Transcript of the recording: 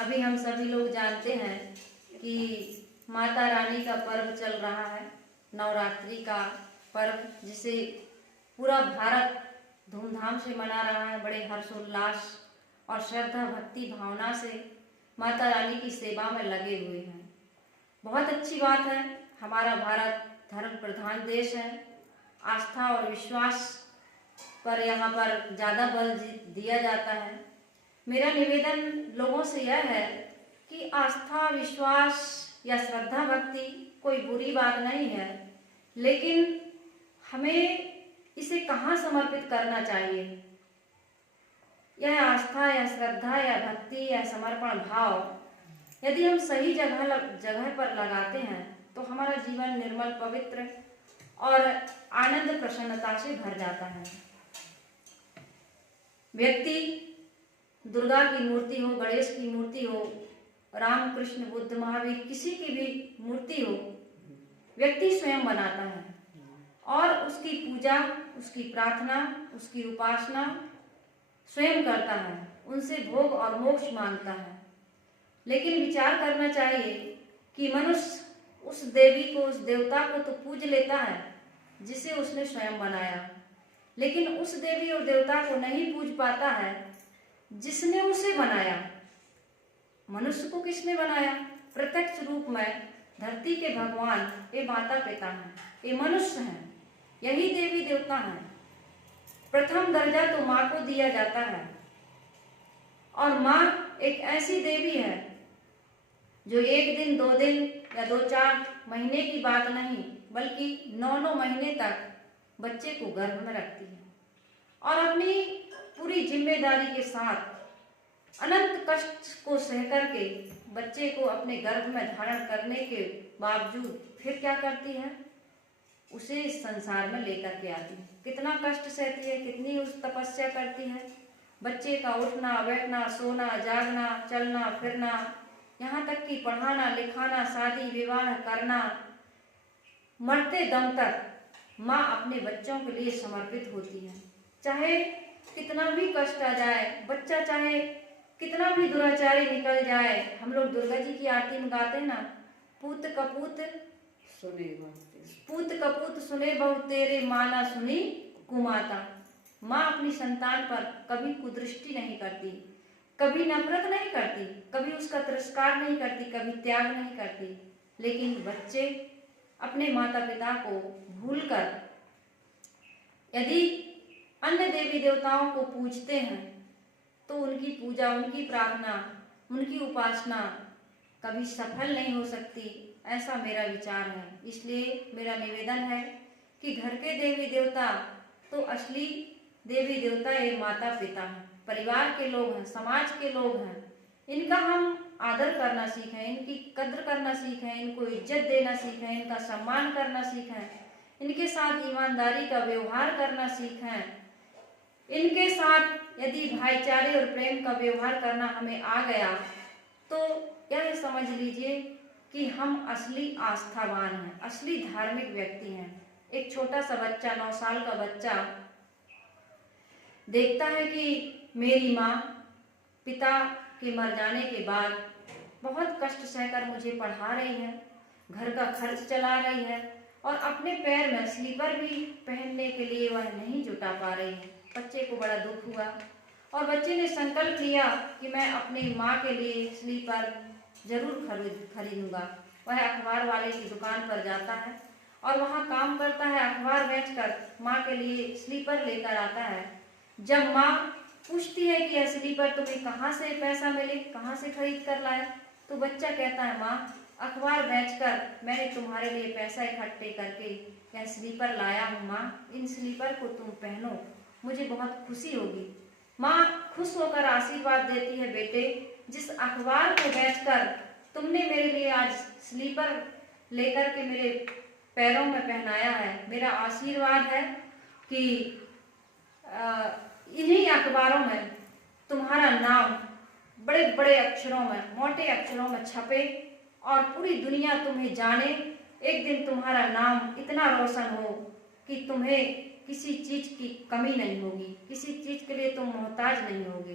अभी हम सभी लोग जानते हैं कि माता रानी का पर्व चल रहा है, नवरात्रि का पर्व, जिसे पूरा भारत धूमधाम से मना रहा है। बड़े हर्षोल्लास और श्रद्धा भक्ति भावना से माता रानी की सेवा में लगे हुए हैं। बहुत अच्छी बात है। हमारा भारत धर्म प्रधान देश है। आस्था और विश्वास पर यहाँ पर ज़्यादा बल दिया जाता है। मेरा निवेदन लोगों से यह है कि आस्था, विश्वास या श्रद्धा भक्ति कोई बुरी बात नहीं है, लेकिन हमें इसे कहाँ समर्पित करना चाहिए। यह आस्था या श्रद्धा या भक्ति या समर्पण भाव यदि हम सही जगह पर लगाते हैं तो हमारा जीवन निर्मल, पवित्र और आनंद प्रसन्नता से भर जाता है। व्यक्ति दुर्गा की मूर्ति हो, गणेश की मूर्ति हो, राम, कृष्ण, बुद्ध, महावीर, किसी की भी मूर्ति हो, व्यक्ति स्वयं बनाता है और उसकी पूजा, उसकी प्रार्थना, उसकी उपासना स्वयं करता है, उनसे भोग और मोक्ष मांगता है। लेकिन विचार करना चाहिए कि मनुष्य उस देवी को, उस देवता को तो पूज लेता है जिसे उसने स्वयं बनाया, लेकिन उस देवी और देवता को नहीं पूज पाता है जिसने उसे बनाया। मनुष्य को किसने बनाया? प्रत्यक्ष रूप में धरती के भगवान, ये माता पिता हैं, ये मनुष्य हैं, यही देवी देवता हैं। प्रथम दर्जा तो माँ को दिया जाता है और माँ एक ऐसी देवी है जो 1 दिन, 2 दिन या 2-4 महीने की बात नहीं, बल्कि 9-9 महीने तक बच्चे को गर्भ में रखती है और अपनी पूरी जिम्मेदारी के साथ अनंत कष्ट को सह करके बच्चे को अपने गर्भ में धारण करने के बावजूद फिर क्या करती है? उसे इस संसार में लेकर के आती है। कितना कष्ट सहती है, कितनी उस तपस्या करती है। बच्चे का उठना, बैठना, सोना, जागना, चलना फिरना, यहाँ तक कि पढ़ाना, लिखाना, शादी विवाह करना, मरते दम तक माँ अपने बच्चों के लिए समर्पित होती है। चाहे कितना भी कष्ट आ जाए, बच्चा चाहे कितना भी दुराचारी निकल जाए। हम लोग दुर्गा जी की आरती में गाते हैं ना, पूत कपूत सुने बहु तेरे, माना सुनी कुमाता। माँ अपनी संतान पर कभी कुदृष्टि नहीं करती, कभी नफरत नहीं करती, कभी उसका तिरस्कार नहीं करती, कभी त्याग नहीं करती। लेकिन बच्चे अपने माता पिता को भूलकर यदि अन्य देवी देवताओं को पूजते हैं तो उनकी पूजा, उनकी प्रार्थना, उनकी उपासना कभी सफल नहीं हो सकती, ऐसा मेरा विचार है। इसलिए मेरा निवेदन है कि घर के देवी देवता तो असली देवी देवता ये माता पिता हैं, परिवार के लोग हैं, समाज के लोग हैं। इनका हम आदर करना सीखें, इनकी कद्र करना सीखें, इनको इज्जत देना सीखें, इनका सम्मान करना सीखें, इनके साथ ईमानदारी का व्यवहार करना सीखें। इनके साथ यदि भाईचारे और प्रेम का व्यवहार करना हमें आ गया तो यह समझ लीजिए कि हम असली आस्थावान हैं, असली धार्मिक व्यक्ति हैं। एक छोटा सा बच्चा, 9 साल का बच्चा देखता है कि मेरी माँ पिता के मर जाने के बाद बहुत कष्ट सहकर मुझे पढ़ा रही है, घर का खर्च चला रही है और अपने पैर में स्लीपर भी पहनने के लिए वह नहीं जुटा पा रही है। बच्चे को बड़ा दुख हुआ और बच्चे ने संकल्प लिया कि मैं अपनी माँ के लिए स्लीपर जरूर खरीदूंगा। वह अखबार वाले की दुकान पर जाता है और वहाँ काम करता है, अखबार बेचकर माँ के लिए स्लीपर लेकर आता है। जब माँ पूछती है कि यह स्लीपर तुम्हें कहाँ से पैसा मिले, कहाँ से खरीद कर लाए, तो बच्चा कहता है, माँ अखबार बेचकर मैंने तुम्हारे लिए पैसा इकट्ठे करके यह स्लीपर लाया हूँ। माँ, इन स्लीपर को तुम पहनो, मुझे बहुत खुशी होगी। माँ खुश होकर आशीर्वाद देती है, बेटे जिस अखबार को बेचकर तुमने मेरे लिए आज स्लीपर लेकर के मेरे पैरों में पहनाया है, मेरा आशीर्वाद है कि इन्हीं अखबारों में तुम्हारा नाम बड़े बड़े अक्षरों में, मोटे अक्षरों में छपे और पूरी दुनिया तुम्हें जाने। एक दिन तुम्हारा नाम इतना रोशन हो कि तुम्हें किसी चीज की कमी नहीं होगी, किसी चीज के लिए तुम मोहताज नहीं होगे।